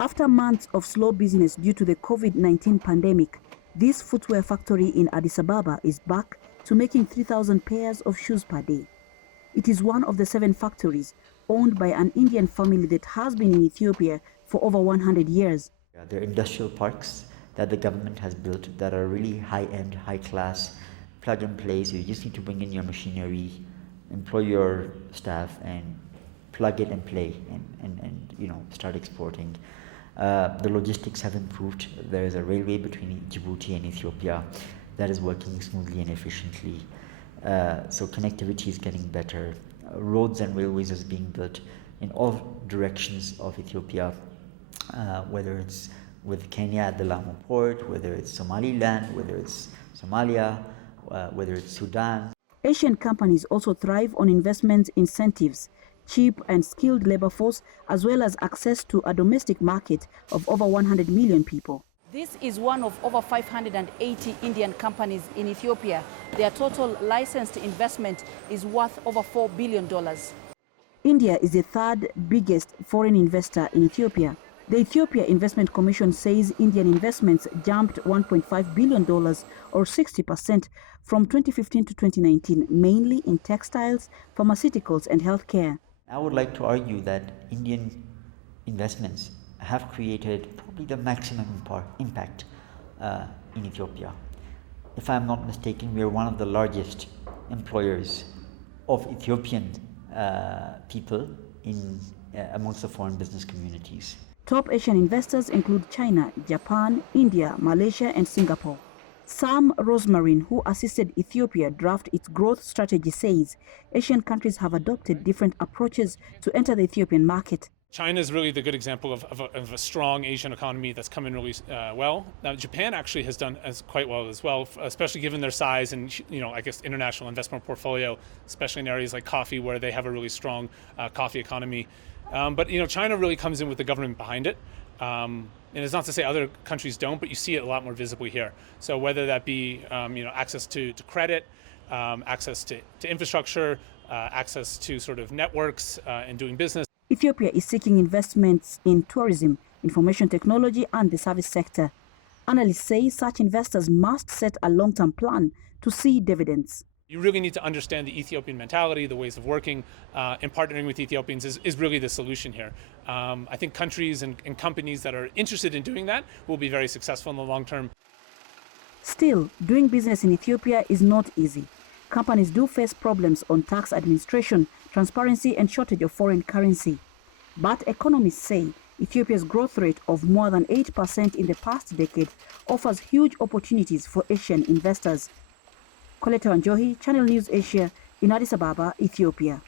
After months of slow business due to the COVID-19 pandemic, this footwear factory in Addis Ababa is back to making 3,000 pairs of shoes per day. It is one of the 7 factories owned by an Indian family that has been in Ethiopia for over 100 years. There are industrial parks that the government has built that are really high-end, high-class, plug-and-play. So you just need to bring in your machinery, employ your staff, and plug it and play, and start exporting. The logistics have improved. There is a railway between Djibouti and Ethiopia that is working smoothly and efficiently. So connectivity is getting better. Roads and railways is being built in all directions of Ethiopia, whether it's with Kenya at the Lamu port, whether it's Somaliland, whether it's Somalia, whether it's Sudan. Asian companies also thrive on investment incentives, cheap and skilled labor force, as well as access to a domestic market of over 100 million people. This is one of over 580 Indian companies in Ethiopia. Their total licensed investment is worth over $4 billion. India is the 3rd biggest foreign investor in Ethiopia. The Ethiopia Investment Commission says Indian investments jumped $1.5 billion or 60% from 2015 to 2019, mainly in textiles, pharmaceuticals and healthcare. I would like to argue that Indian investments have created probably the maximum impact in Ethiopia. If I'm not mistaken, we are one of the largest employers of Ethiopian people amongst the foreign business communities. Top Asian investors include China, Japan, India, Malaysia and Singapore. Sam Rosmarin, who assisted Ethiopia draft its growth strategy, says Asian countries have adopted different approaches to enter the Ethiopian market. China is really the good example of a strong Asian economy that's come in really well. Now, Japan actually has done quite well as well, especially given their size and I guess international investment portfolio, especially in areas like coffee where they have a really strong coffee economy. But China really comes in with the government behind it. And it's not to say other countries don't, but you see it a lot more visibly here. So whether that be access to credit, access to infrastructure, access to sort of networks and doing business. Ethiopia is seeking investments in tourism, information technology and the service sector. Analysts say such investors must set a long-term plan to see dividends. You really need to understand the Ethiopian mentality, the ways of working, and partnering with Ethiopians is really the solution here. I think countries and companies that are interested in doing that will be very successful in the long term. Still, doing business in Ethiopia is not easy. Companies do face problems on tax administration, transparency and shortage of foreign currency. But economists say Ethiopia's growth rate of more than 8% in the past decade offers huge opportunities for Asian investors. Coletta Wanjohi, Channel News Asia, in Addis Ababa, Ethiopia.